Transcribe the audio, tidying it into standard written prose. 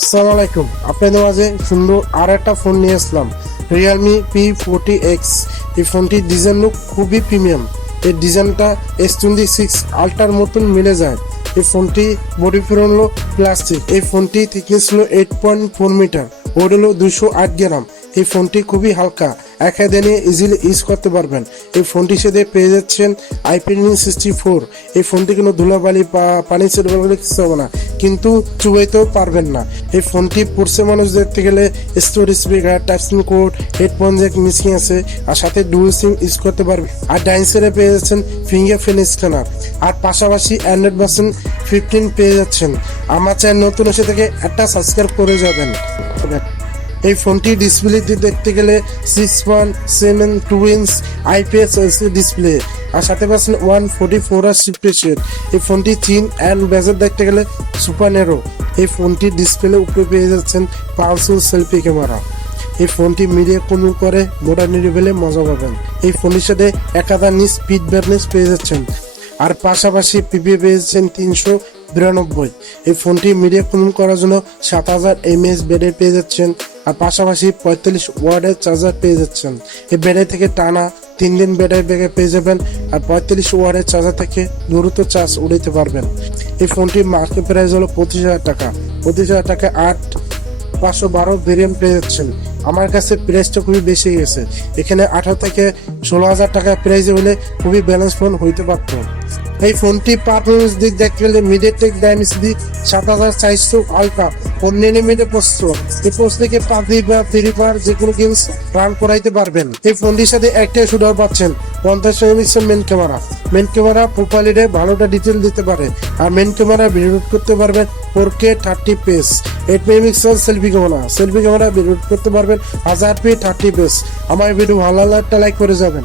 আসসালামু আলাইকুম। আপনাদের মাঝে সুন্দর আর একটা ফোন নিয়ে আসলাম, Realme P4x। এই ফোনটির ডিজাইন লুক খুবই প্রিমিয়াম। এই ডিজাইনটা S26 আল্ট্রার মতন মিলে যায়। এই ফোনটি বডি ফ্রেম হলো প্লাস্টিক। এই ফোনটি থিকনেস হলো 8.4 মিটার, ওয়েট হলো 208 গ্রাম। এই ফোনটি খুবই হালকা, একা দিনে ইজিলি ইউজ করতে পারবেন। এই ফোনটির সাথে পেয়ে যাচ্ছেন IP64। এই ফোনটি কোনো ধুলাবালি বা পানি ছেড়ে বলে কিছু হবে না, কিন্তু চুবাইতেও পারবেন না। এই ফোনটি পড়ছে মানুষ দেখতে গেলে storage speaker, touch code, headphone Jack missing আছে, আর সাথে ডুয়াল সিম ইউজ করতে পারবে। আর ডাইন সাইডে পেয়ে যাচ্ছেন ফিঙ্গারপ্রিন্ট স্ক্যানার, আর পাশাপাশি অ্যান্ড্রয়েড ভার্সন 15 পেয়ে যাচ্ছেন। আমার চ্যানেল নতুন এসে থেকে একটা সাবস্ক্রাইব করে যাবেন। এই ফোনটি ডিসপ্লেতে দেখতে গেলে 6.72 ইঞ্চ IPS ডিসপ্লে, আর সাথে পাচ্ছেন 144 রিফ্রেশ রেট। এই ফোনটি চিন অ্যান্ড বেজের দেখতে গেলে সুপার ন্যারো। এই ফোনটির ডিসপ্লে উপরে পেয়ে যাচ্ছেন পালসুল সেলফি ক্যামেরা। এই ফোনটি মিডিয়া কম করে মডার্ন লেভেলে মজা পাবেন। এই ফোনটির সাথে 1000 স্পিড ব্রাইটনেস পেয়ে যাচ্ছেন, আর পাশাপাশি পিপি পেয়েছেন 392। এই ফোনটি মিডিয়া কম করার জন্য 7000 mAh ব্যাটারি পেয়ে যাচ্ছেন, আর পাশাপাশি 45 ওয়াটের চার্জার পেয়ে যাচ্ছেন। এই ব্যাটারি থেকে টানা 3 দিন ব্যাটারি ব্যাকআপ পেয়ে যাবেন, আর 45 ওয়াটের চার্জার থেকে দ্রুত চার্জ উঠাতে পারবেন। এই ফোনটির মার্কেট প্রাইস হলো 25,000 টাকা। 25,000 টাকায় 8/512 ভেরিয়েন্ট পেয়ে যাচ্ছেন। আমার কাছে প্রাইসটা খুবই বেশি গেছে, এখানে 18 থেকে 16,000 টাকা প্রাইসে হলে খুবই ব্যালেন্স ফোন হইতে পারত। এই ফোনটি পারফরমেন্স দিক দেখতে গেলে MediaTek Dimensity 7400 ultra 4nm processor. এই প্রসেসর থেকে পাবজি বা ফ্রি ফায়ার যে কোনো গেমস রান করাইতে পারবেন। এই ফোনটির সাথে একটা শুটার পাচ্ছেন, 50 megapixel main camera. Main camera প্রোফাইলে ভালোটা ডিটেল দিতে পারে, আর মেন ক্যামেরা ভিডিও করতে পারবেন 4K 30fps। 8 megapixel selfie camera video করতে পারবেন 1000p 30fps। আমার ভিডিও ভালো লাগলে একটা লাইক করে যাবেন।